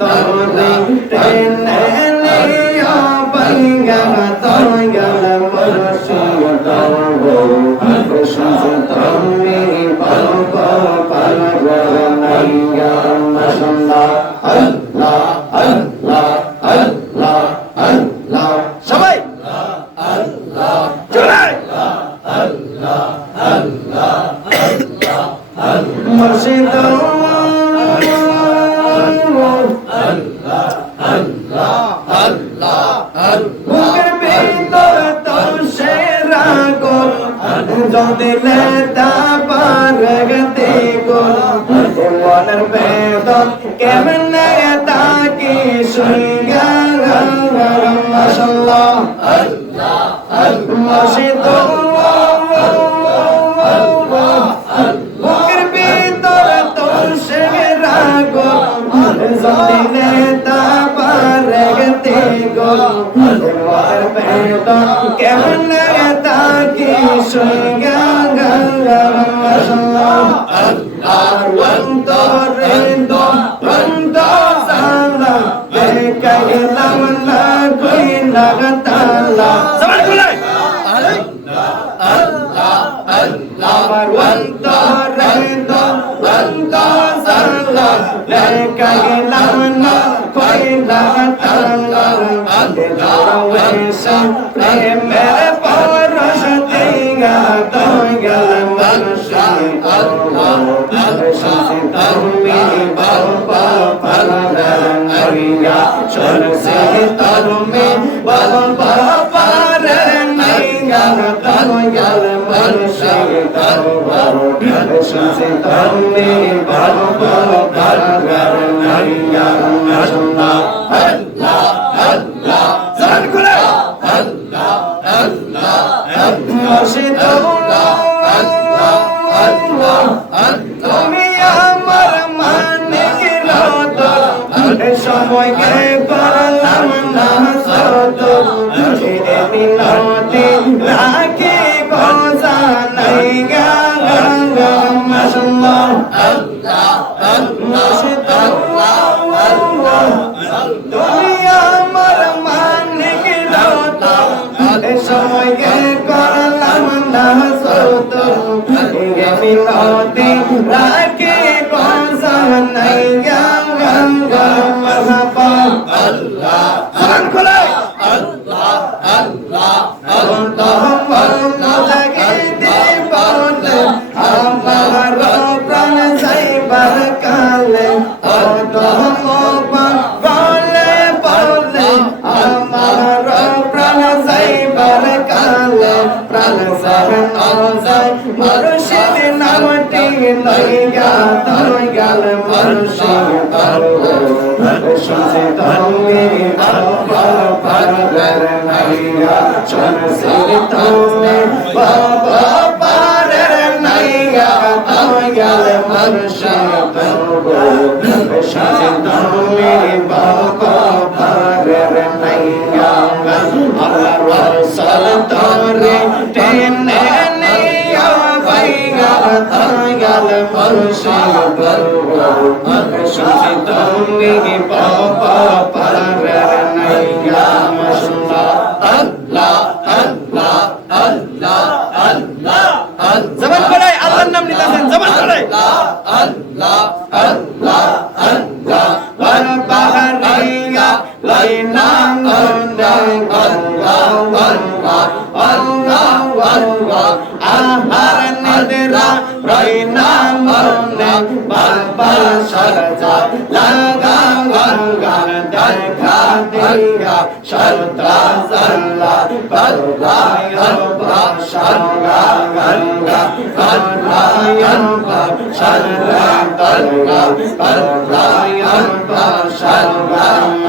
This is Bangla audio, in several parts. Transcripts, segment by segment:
তোরে টেনে লিয়া পাইয়া দয়াল মুর্শিদ শুনছে তুমি বাবা পাগল নাইয়া মাশাআল্লাহ আল্লাহ আল্লাহ আল্লাহ আল্লাহ সবাই আল্লাহ জোরে আল্লাহ আল্লাহ আল্লাহ মুর্শিদ যদি লেতা পারগতে গো মনের বেদন কেমনে তাকি শুইয়া মাশাআল্লাহ আল্লাহ আল্লাহ মুর্শিদ বুকের ভিতর তোর সেরা গো যদি লেতা পারগতে গো মনের বেদন কেমনে তাকি শুইয়া মাশাআল্লাহ আল্লাহ ওয়ান্তরে দো ওয়ান্ত সালা বেকা গেলাম না কই লাগতালা সবাই বলে আল্লাহ আল্লাহ আল্লাহ ওয়ান্তরে দো ওয়ান্ত সালা বেকা গেলাম না কই লাগতালা আল্লাহ ওয়াইসা প্রেমের পরশ দিয়া দয়াল মুর্শিদ আল্লাহ তুমি বাবা পাগল নাইয়া শুনছে তুমি বাবা পাগল নাইয়া দয়াল মুর্শিদ শুনছে তুমি বাবা পাগল নাইয়া মাশাআল্লাহ আল্লাহ আল্লাহ জান করে আল্লাহ আল্লাহ মুর্শিদ আল্লাহ আল্লাহ তুমি আমার মানিক রত সময় কে করলাম না সত ধীরে মিনতি রাখি গোসা নাই গা মাশাআল্লাহ আল্লাহ মুর্শিদ আল্লাহ তুমি আমার মানিক রত সময় কে করলাম না সত ধীরে মিনতি রাখি গোসা নাই গা আল্লাহ আল্লাহ আল্লাহ আল্লাহ আল্লাহ লাগে দে বলে আমার প্রাণ যাইবার কালে আল্লাহ বলে বলে আমার প্রাণ যাইবার কালে প্রাণ যায় মুর্শিদ নামটি লইয়া দয়াল মুর্শিদ শুনছে তুমি বাবা পাগল নাইয়া শুনছে তুমি বাবা পাগল নাইয়া দয়াল মুর্শিদ শুনছে তুমি বাবা পাগল নাইয়া আল্লাহ রাসূল তোরে টেনে নিয়া পাইয়া দয়াল মুর্শিদ শুনছে তুমি বাবা পাগল নাইয়া মাশাআল্লাহ আল্লাহ আল্লাহ আল্লাহ আল্লাহ জবান করে আল্লাহর নাম নিতেছেন জবান করে আল্লাহ আল্লাহ আল্লাহ ওয়াল বাহরিয়া লাইনা আল্লাহ আল্লাহ আল্লাহ আল্লাহ আহার নিদ্রা রাইনা মনে বাবা সরজা লাগা গান দেখা দিয়া সরতা জাল্লা বাল্লায়ান বাশাল্লা গঙ্গা বাল্লায়ান বাশাল্লা গঙ্গা বাল্লায়ান বাশাল্লা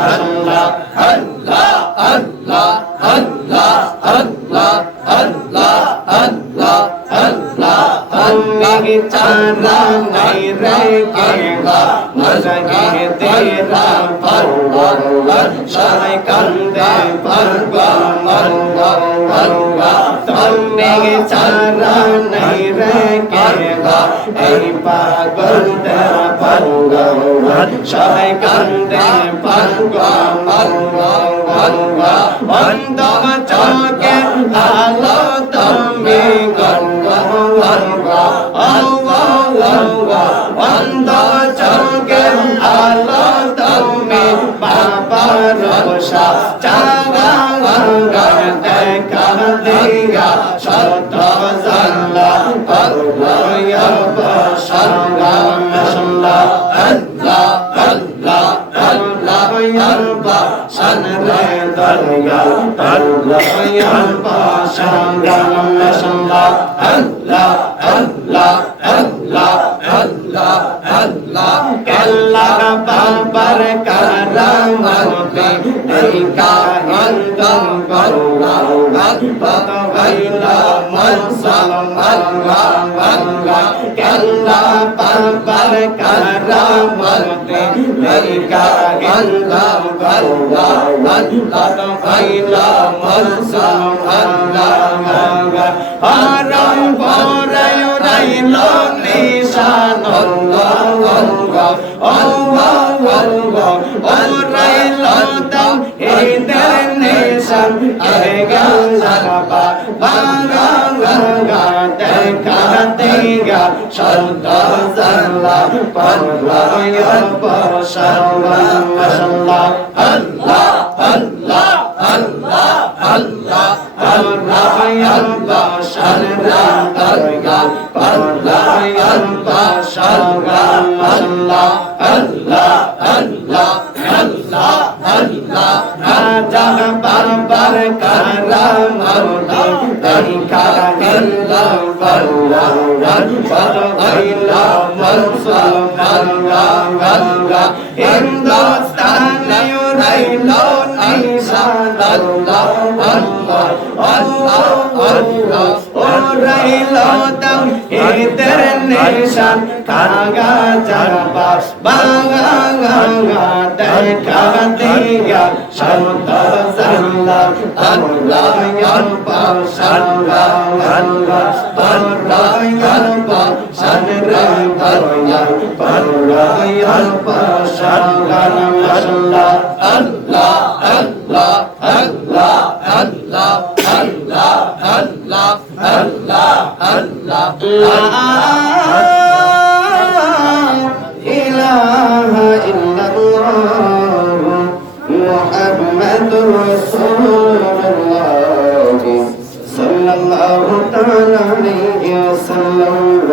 আল্লাহ আল্লাহ আল্লাহ আল্লাহ আল্লাহ আল্লাহ আল্লাহ আল্লাহ আমি চারা নাই রে কেগা মজা কে তেরা আল্লাহ সবাই কান্দে আল্লাহ তুমি ছাড়া নাই রে কেবা এই পাগল তেরা সবাই কান্দে আল্লাহ অন্ধ চোখে আলো তুমি অন্ধ চোখে আলো তুমি বাবার রোষা চাগা দেখা দিয়া সত জানলা আল্লাহ আল্লাহ আল্লাহ আল্লাহ আল্লাহ সানরে দরিয়া আল্লাহ আল্লাহ সাঙ্গাম সাল্লাহ আল্লাহ আল্লাহ আল্লাহ আল্লাহ আল্লাহ আল্লাহ বাবার কারামতে এই কান্দম আল্লাহ আল্লাহ আল্লাহ মনসাল আল্লাহ আল্লাহ আল্লাহ বাবার কারামতে এই কান্দম আল্লাহ আল্লাহ আল্লাহ মনসাল আল্লাহ হারাম পরায় রাইলো নিশান আল্লাহ আল্লাহ আল্লাহ আল্লাহ ওরাইলো দাও এদের নিশান আরেগাল সাবা বাগা বাগা দেখা দেগা শব্দ জানলা পাল্লায় পাশাল্লাহ মাশাল্লাহ আল্লাহ আল্লাহ আল্লাহ আল্লাহ আল্লাহ আল্লাহ শাররা দরগা পাল্লায় পাশাল্লাহ মাশাল্লাহ আল্লাহ আল্লাহ আল্লাহ আল্লাহ আজান বারবার কারাম আল্লাহ দেখা আল্লাহ আল্লাহ আল্লাহ মনসুর আল্লাহ আল্লাহ হিন্দুস্তানে রাইলো নিশান আল্লাহ আল্লাহ আল্লাহ আল্লাহ ওরাইলো দাও এদের নিশান কাগা জাবা বাগা গঙ্গা দেখা দিয়া শব্দ জানলা আল্লাহ আল্লাহ সাল্লাহ আল্লাহ আল্লাহ আল্লাহ সানরে দরিয়া আল্লাহ আল্লাহ সাল্লাহ মাশাল্লাহ আল্লাহ আল্লাহ আল্লাহ আল্লাহ আল্লাহ আল্লাহ আল্লাহ আল্লাহ